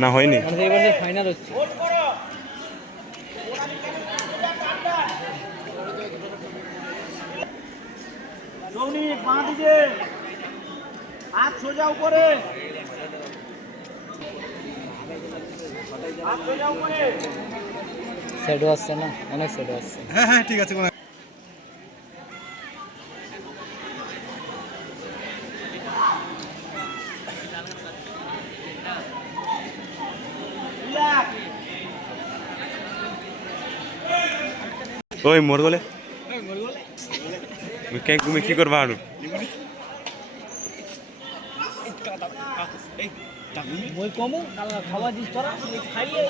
না হয়নি ফাইনাল হচ্ছে হাত সোজা উপরে সেটও আসছে না অনেক সেটও আসছে হ্যাঁ হ্যাঁ ঠিক আছে ওই মোর গলে তুমি কি করবা আনু মই কমু কাল খাওয়া দিস তোরা খাইয়ে